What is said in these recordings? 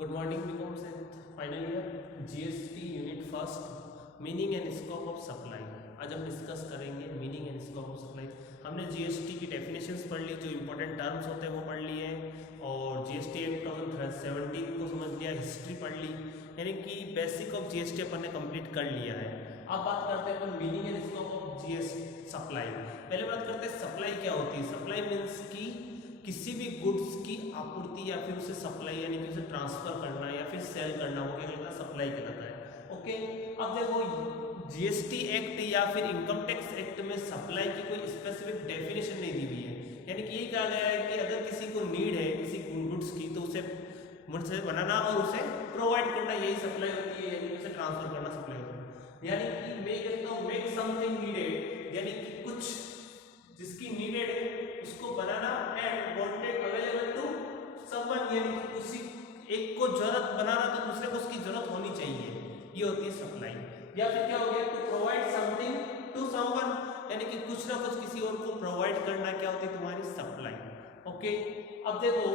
Good morning BCom seventh final year GST unit first meaning and scope of supply. आज हम discuss करेंगे meaning and scope of supply. हमने GST की definitions पढ़ ली, जो इंपॉर्टेंट टर्म्स होते हैं वो पढ़ लिए और जीएसटी एक्ट 2017 को समझ लिया, हिस्ट्री पढ़ ली, यानी कि बेसिक ऑफ जीएसटी अपन ने कंप्लीट कर लिया है। अब बात करते हैं अपन meaning and scope of GST supply. पहले बात करते हैं सप्लाई क्या होती है। सप्लाई मीन्स की किसी भी गुड्स की आपूर्ति या फिर उसे सप्लाई यानी कि उसे ट्रांसफर करना या फिर सेल करना, वो क्या कहलाता है, सप्लाई कहलाता है। ओके, अब देखो जीएसटी एक्ट या फिर इनकम टैक्स एक्ट में सप्लाई की कोई स्पेसिफिक डेफिनेशन नहीं दी हुई है, यानी कि ये कहा गया है कि अगर किसी को नीड है किसी गुड्स की तो उसे मुझसे बनाना और उसे प्रोवाइड करना, यही सप्लाई होती है, यानी कि उसे ट्रांसफर करना सप्लाई होती है। यानी कि मैं कहता हूँ मेक समथिंग नीडेड, यानी कि कुछ जिसकी नीडेड है उसको बनाना and wanted available to someone, यानी कि उसी एक को जरूरत बनाना तो दूसरे को उसकी जरूरत होनी चाहिए, ये होती है सप्लाई। या फिर क्या हो गया, to provide something to someone, यानी कि कुछ ना कुछ किसी और को प्रोवाइड करना, क्या होती है तुम्हारी सप्लाई। ओके, अब देखो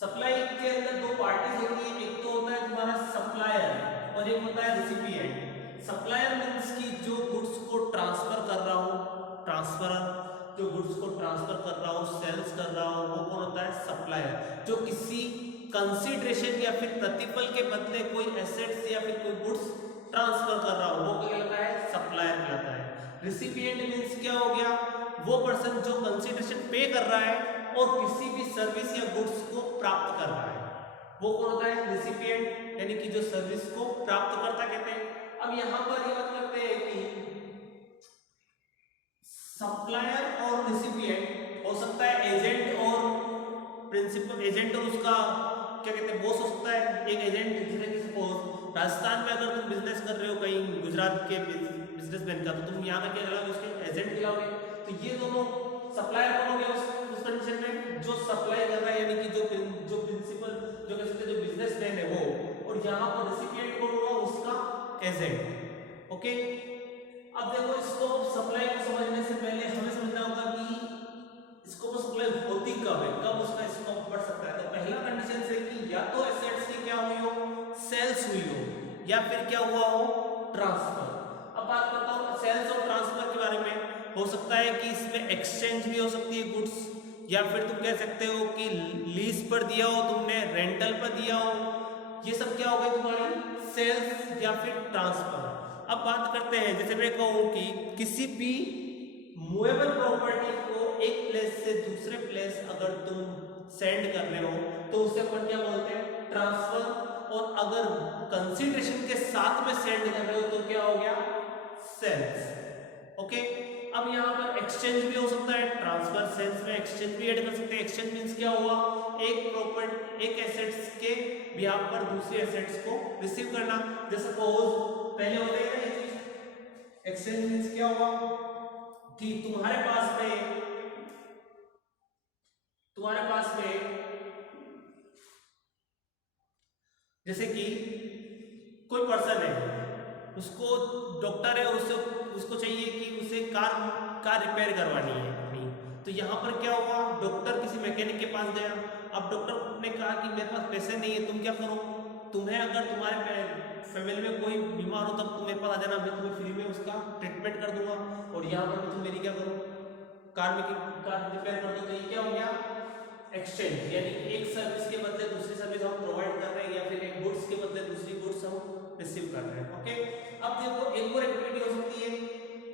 सप्लाई के अंदर दो पार्टीज होती है, एक तो होता है तुम्हारा सप्लायर और एक होता है रिसिपिएंट। सप्लायर मींस की जो गुड्स को ट्रांसफर कर रहा हूं, ट्रांसफरर जो गुड्स को ट्रांसफर कर रहा हूं, सेल्स कर रहा हूं, वो कौन होता है, सप्लायर। जो किसी कंसीडरेशन या फिर प्रतिफल के बदले कोई एसेट्स या फिर कोई गुड्स ट्रांसफर कर रहा हूं, वो क्या कहलाता है, सप्लायर कहलाता है। रिसिपिएंट मींस क्या हो गया, वो पर्सन जो कंसीडरेशन पे कर रहा है और किसी भी सर्विस या गुड्स को प्राप्त कर रहा है, वो कौन होता है, रिसिपिएंट, यानी कि जो सर्विस को प्राप्त करता कहते हैं। अब यहां पर ये बात करते हैं कि सप्लायर और रिसिपिएंट हो सकता है एजेंट और प्रिंसिपल, एजेंट और उसका क्या कहते हैं, बॉस हो सकता है। एक एजेंट, जैसे कि सपोज राजस्थान में अगर तुम बिजनेस कर रहे हो कहीं गुजरात के बिजनेसमैन का, तो तुम यहाँ पे क्या कहलाओगे, उसके एजेंट कहलाओगे। तो ये दोनों सप्लायर कौन हो गया उस कंडीशन में, जो सप्लाई कर रहा है, यानी कि जो प्रिंसिपल, जो कह सकते हैं जो बिजनेसमैन है वो, और यहाँ पर रिसिपिएंट कौन हुआ, उसका एजेंट। ओके, अब देखो इसको सप्लाई को समझने से पहले हमें समझना होगा कि इसको सप्लाई होती कब है, कब उसका स्कोप बढ़ सकता है। तो पहला कंडीशन से कि या तो एसेट्स की क्या हुई हो, सेल्स हुई हो, या फिर क्या हुआ हो, ट्रांसफर। अब बात करता हूं सेल्स और ट्रांसफर के बारे में। हो सकता है कि इसमें एक्सचेंज भी हो सकती है गुड्स, या फिर तुम कह सकते हो कि लीज पर दिया हो तुमने, रेंटल पर दिया हो, ये सब क्या हो गई तुम्हारी सेल्स या फिर ट्रांसफर। अब बात करते हैं, जैसे मैं कहूं कि किसी भी मूवेबल प्रॉपर्टी को एक प्लेस से दूसरे प्लेस अगर तुम सेंड कर रहे हो तो उसे अपन क्या बोलते हैं, ट्रांसफर। और अगर कंसीडरेशन के साथ में सेंड कर रहे हो तो क्या हो गया, सेल्स। ओके, अब यहाँ पर एक्सचेंज भी हो सकता है, ट्रांसफर सेल्स में एक्सचेंज भी ऐड कर सकते हैं। एक्सचेंज मींस क्या हुआ, एक एसेट्स के बिहाफ पर दूसरे एसेट्स को रिसीव करना। जैसे सपोज पहले होते हैं ना ये चीज, एक्सचेंज मींस क्या हुआ कि तुम्हारे पास में जैसे कि कोई पर्सन है, उसको डॉक्टर है, उसको चाहिए कि उसे कार रिपेयर करवानी है अपनी। तो यहाँ पर क्या हुआ, डॉक्टर किसी मैकेनिक के पास गया। अब डॉक्टर ने कहा कि मेरे पास पैसे नहीं है, तुम क्या करो, तुम्हें अगर तुम्हारे फैमिली में कोई बीमार हो तब तुम मेरे पास आ जाना, मैं तुम्हें फ्री में उसका ट्रीटमेंट कर दूंगा, और यहाँ पर तुम मेरी क्या करो, कार रिपेयर कर दो। तो ये क्या हो गया, एक्सचेंज, यानी कि एक सर्विस के बदले दूसरी सर्विस हम प्रोवाइड कर रहे हैं, या फिर एक गुड्स के बदले दूसरी गुड्स हम रिसीव कर रहे हैं। ओके, अब देखो एक और एक्टिविटी हो सकती है,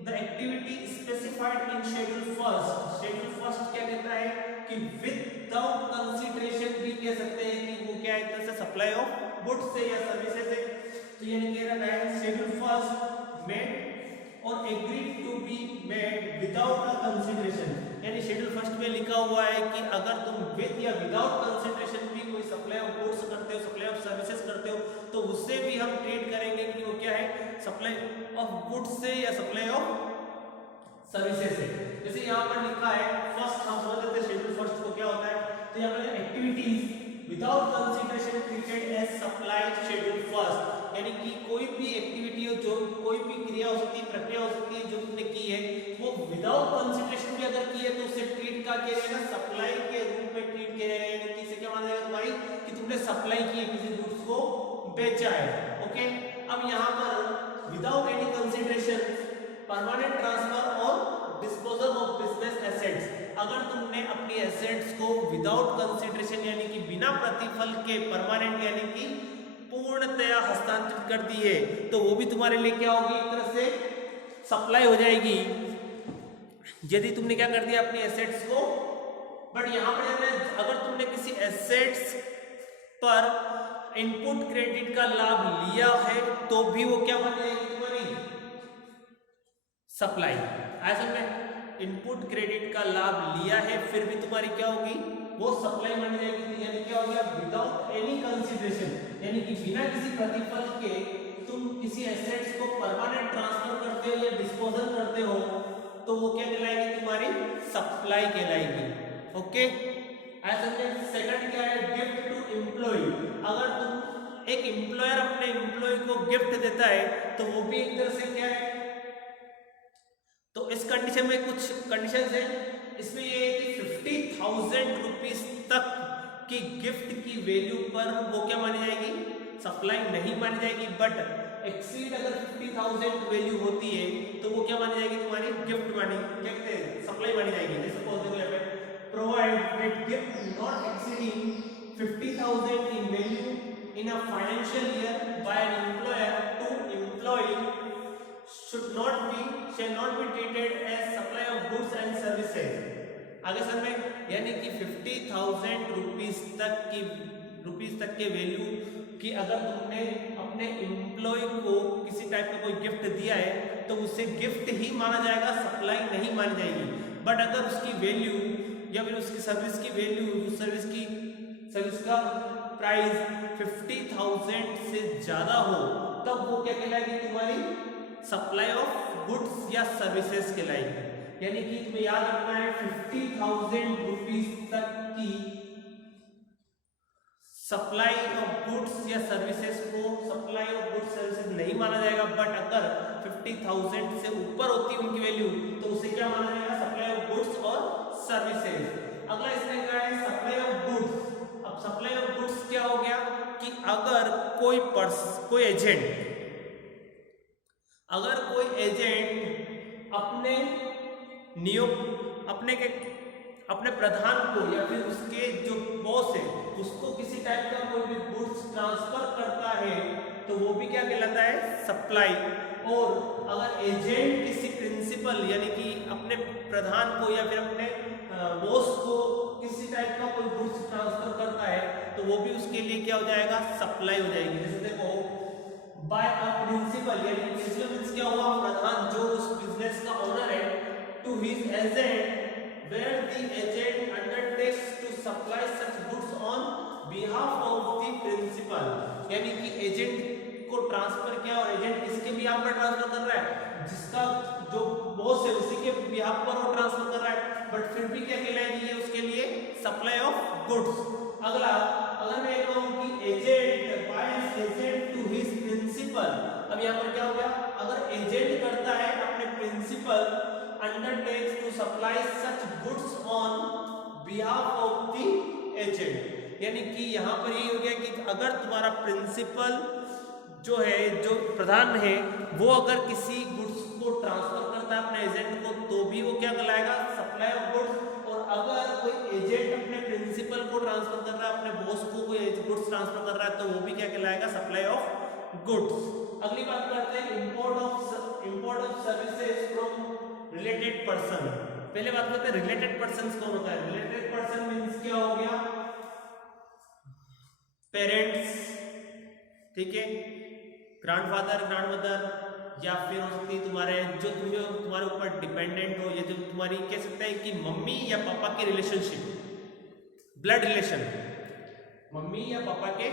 the activity specified in schedule first. Schedule first क्या कहता है कि विदाउट कंसीडरेशन भी कह सकते हैं कि वो क्या है, जैसे सप्लाई ऑफ गुड्स से या सर्विसेज से। तो ये कह रहा है शेड्यूल फर्स्ट मेड और agreed to be made without a consideration, यानी शेड्यूल फर्स्ट में लिखा हुआ है कि अगर तुम विद या विदाउट कंसीडरेशन भी कोई सप्लाई ऑफ गुड्स करते हो, सप्लाई ऑफ सर्विसेज करते हो, तो उससे भी हम ट्रीट करेंगे कि वो क्या है, सप्लाई ऑफ गुड्स से या सप्लाई ऑफ सर्विसेज से। जैसे यहाँ पर लिखा है फर्स्ट, हम समझ लेते हैं शेड्यूल फर्स्ट को क्या होता है। तो यहाँ पर activities without consideration treated as supply schedule first, यानी कि कोई भी एक्टिविटी हो, जो कोई भी क्रिया हो सकती है, प्रक्रिया हो सकती है जो तुमने की है, वो विदाउट कंसीडरेशन भी अगर की है तो उसे ट्रीट का किया जाएगा, सप्लाई के रूप में ट्रीट किया जाएगा। यानी कि इसे क्या माना जाएगा तुम्हारी, कि तुमने सप्लाई किए, किसी गुड्स को बेचा है। ओके, अब यहाँ पर without any consideration permanent transfer और डिस्पोजल ऑफ बिजनेस एसेट्स, अगर तुमने अपनी एसेट्स को विदाउट कंसिडरेशन यानी कि बिना प्रतिफल के परमानेंट यानी कि पूर्णतया हस्तांतरित कर दी है, तो वो भी तुम्हारे लिए क्या होगी, एक तरह से सप्लाई हो जाएगी यदि तुमने क्या कर दिया अपनी एसेट्स को। बट यहां पर अगर तुमने किसी एसेट्स पर इनपुट क्रेडिट का लाभ लिया है तो भी वो क्या बन जाएगी तुम्हारी सप्लाई। ऐसा में इनपुट क्रेडिट का लाभ लिया है फिर भी तुम्हारी क्या होगी, वो सप्लाई बन जाएगी। यानी क्या हो गया, विदाउट एनी कंसिडरेशन यानी कि बिना किसी प्रतिफल के तुम किसी एसेट्स को परमानेंट ट्रांसफर करते हो या डिस्पोजल करते हो तो वो क्या कहलाएगी, तुम्हारी सप्लाई कहलाएगी। ओके, ऐसा में सेकंड क्या है, गिफ्ट टू एम्प्लॉय। अगर तुम एक एम्प्लॉयर अपने एम्प्लॉय को गिफ्ट देता है तो वो भी एक तरह से क्या है, तो इस कंडीशन में कुछ कंडीशंस हैं, इसमें ये है कि 50,000 रुपीज तक की गिफ्ट की वैल्यू पर वो क्या मानी जाएगी, सप्लाई नहीं मानी जाएगी। बट एक्सीड अगर 50,000 वैल्यू होती है तो वो क्या मानी जाएगी, तुम्हारी गिफ्ट मानी, क्या कहते हैं, सप्लाई मानी जाएगी। जैसे सपोज देखो यहाँ पे, provide that gift not exceeding 50,000 in value in a financial year by an employer to employee shall not be treated as supply of goods and services। आगे सर में यानी कि 50,000 रुपीस तक के वैल्यू की अगर तुमने अपने एम्प्लॉय को किसी टाइप का कोई गिफ्ट दिया है तो उसे गिफ्ट ही माना जाएगा, सप्लाई नहीं मानी जाएगी। बट अगर उसकी वैल्यू या फिर उसकी सर्विस की वैल्यू, उस सर्विस का प्राइस 50,000 से ज्यादा हो तब वो क्या कहलाएगी, तुम्हारी सप्लाई ऑफ गुड्स या सर्विसेज कहलाएगी। यानी कि तुम्हें याद रखना है 50,000 रुपीज तक की सप्लाई ऑफ गुड्स या सर्विसेज को सप्लाई ऑफ गुड्स सर्विसेज नहीं माना जाएगा। बट अगर 50,000 से ऊपर होती है उनकी वैल्यू तो उसे क्या माना जाएगा, सप्लाई ऑफ गुड्स और सर्विसेज। अगला इसमें क्या है, सप्लाई ऑफ गुड्स। अब सप्लाई ऑफ गुड्स क्या हो गया कि अगर कोई एजेंट अपने प्रधान को या फिर उसके जो बॉस है उसको किसी टाइप का कोई भी गुड्स ट्रांसफर करता है तो वो भी क्या कहलाता है, सप्लाई। और अगर एजेंट किसी प्रिंसिपल यानी कि अपने प्रधान को या फिर अपने बॉस को किसी टाइप का कोई गुड्स ट्रांसफर करता है तो वो भी उसके लिए क्या हो जाएगा, सप्लाई हो जाएगी। जैसे देखो, बाय अ प्रिंसिपल यानी प्रिंसिपल मींस क्या हुआ, प्रधान जो उस बिजनेस का ओनर है, to his agent where the agent undertakes to supply such goods on behalf of the principal। यानी कि एजेंट को ट्रांसफर किया और एजेंट किसके बिहाफ पर ट्रांसफर कर रहा है, जिसका जो बॉस है उसी के बिहाफ पर वो ट्रांसफर कर रहा है, बट फिर भी क्या कहलाएगी ये उसके लिए, सप्लाई ऑफ गुड्स। अगला, अगर मैं कहूं कि agent buys agent to his principal, अब यहाँ पर क्या हो गया, अगर एजेंट करता है अपने principal undertakes to supply such goods on behalf of the agent। यानी कि यहाँ पर ये हो गया कि अगर तुम्हारा प्रिंसिपल जो है, जो प्रधान है, वो अगर किसी गुड्स को ट्रांसफर करता है अपने एजेंट को तो भी वो क्या कहलाएगा, सप्लाई ऑफ गुड्स। और अगर कोई एजेंट अपने प्रिंसिपल को ट्रांसफर कर रहा है, अपने बॉस को कोई गुड्स ट्रांसफर कर रहा है तो वो भी क्या कहलाएगा, सप्लाई ऑफ गुड्स। अगली बात करते हैं import of services from related person. पहले बात करते हैं रिलेटेड पर्सन कौन होता है। रिलेटेड पर्सन मींस क्या हो गया, पेरेंट्स, ठीक है, ग्रैंडफादर ग्रैंडमदर, या फिर हो सकती है तुम्हारे जो तुम्हारे ऊपर डिपेंडेंट हो, या जो तुम्हारी कह सकते हैं कि मम्मी या पापा के रिलेशनशिप, ब्लड रिलेशन, मम्मी या पापा के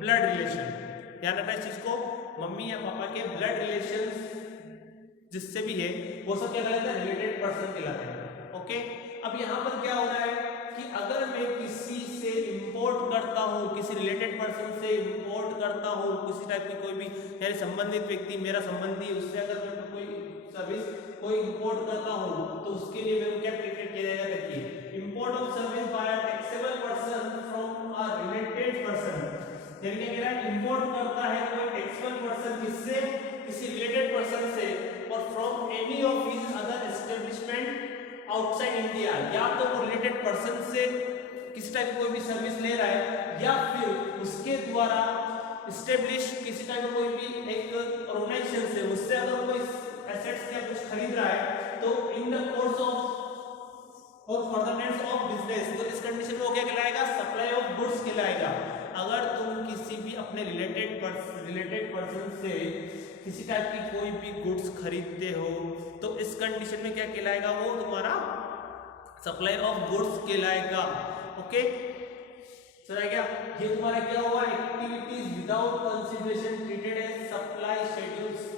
ब्लड रिलेशन, ध्यान रखना इस चीज को, मम्मी या पापा के ब्लड रिलेशन जिससे भी है वो सब क्या कहलाता है, रिलेटेड पर्सन कहलाते हैं। ओके, अब यहाँ पर क्या हो रहा है कि अगर मैं किसी से इंपोर्ट करता हूँ, किसी रिलेटेड पर्सन से इंपोर्ट करता हूँ किसी टाइप की कोई भी यानी संबंधित व्यक्ति, मेरा संबंधी, उससे अगर मैं कोई सर्विस कोई इंपोर्ट करता हूँ तो उसके लिए मेरे को क्या ट्रीटमेंट किया जाएगा। देखिए, import of service by a taxable person from a related person. Import करता है कोई टैक्सेबल पर्सन किससे, किसी रिलेटेड पर्सन से, और from any of his other establishment outside India, या तो वो रिलेटेड पर्सन से किसी टाइप की कोई भी सर्विस ले रहा है, या फिर उसके द्वारा एस्टेब्लिश किसी टाइप का कोई भी एक ऑर्गेनाइजेशन से उससे अगर कोई एसेट्स या कुछ खरीद रहा है, तो इन द कोर्स ऑफ और फर्दरनेस ऑफ बिजनेस, तो इस कंडीशन में वो क्या कहलाएगा, सप्लाई ऑफ गुड्स कहलाएगा। अगर तुम किसी भी अपने रिलेटेड पर्सन से किसी टाइप की कोई भी गुड्स खरीदते हो, तो इस कंडीशन में क्या कहलाएगा, वो तुम्हारा सप्लाई ऑफ गुड्स कहलाएगा। ओके, समझ गया? ये तुम्हारा क्या हुआ, activities without consideration treated as supply schedules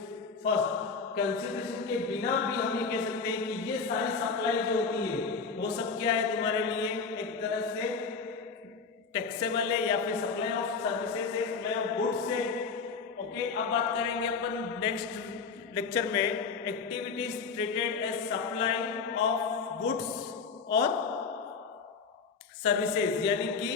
first. Consideration के बिना भी हम ये कह सकते हैं कि ये सारी सप्लाई जो होती है वो सब क्या है तुम्हारे लिए, एक तरह से टैक्सेबल है, या फिर सप्लाई ऑफ सर्विसेज है, सप्लाई ऑफ गुड्स है। ओके, अब बात करेंगे अपन नेक्स्ट लेक्चर में activities treated as supply of goods और सर्विसेज, यानी कि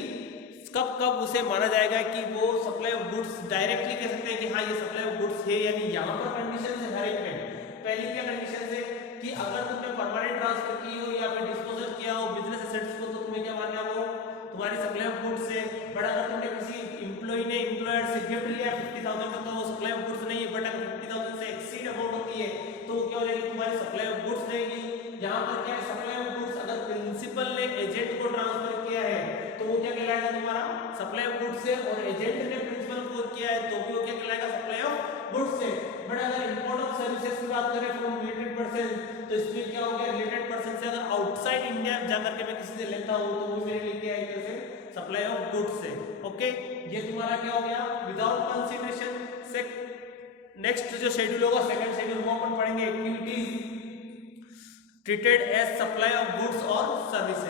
कब कब उसे माना जाएगा कि वो सप्लाई ऑफ गुड्स डायरेक्टली कह सकते हैं कि हाँ ये सप्लाई ऑफ गुड्स है, यानी यहाँ पर कंडीशन है हर एक में। पहली क्या कंडीशन है कि अगर तुमने परमानेंट ट्रांसफर की हो या फिर डिस्पोजल किया हो बिजनेस एसेट्स को, तो तुम्हें क्या मानना, वो तुम्हारी सप्लाई ऑफ गुड्स है। बट अगर तुमने किसी एम्प्लॉय ने एम्प्लॉयर से गिफ्ट लिया 50,000 का, तो वो सप्लाई ऑफ गुड्स नहीं है। बट अगर 50,000 से एक्सीड अमाउंट होती है तो क्या हो जाएगी, तुम्हारी सप्लाई ऑफ गुड्स रहेगी। यहाँ पर क्या है, सप्लाई ऑफ गुड्स अगर प्रिंसिपल ने एजेंट को ट्रांसफर किया है तो वो क्या कहलाएगा, तुम्हारा सप्लाई ऑफ गुड्स है, और एजेंट ने प्रिंसिपल को किया है तो भी वो क्या कहलाएगा, सप्लाई ऑफ गुड्स है। बट अगर इंपोर्ट ऑफ सर्विसेज की बात करें फ्रॉम रिलेटेड पर्सन, तो इसमें क्या हो गया, रिलेटेड पर्सन से अगर आउटसाइड इंडिया जाकर के मैं किसी से लेता हूं तो वो मेरे लिए क्या है, कैसे सप्लाई ऑफ गुड्स है। ओके, ये तुम्हारा क्या हो गया, विदाउट कंसीडरेशन। नेक्स्ट जो शेड्यूल होगा, सेकंड शेड्यूल, वो अपन पढ़ेंगे activities treated as supply of goods और सर्विसेज।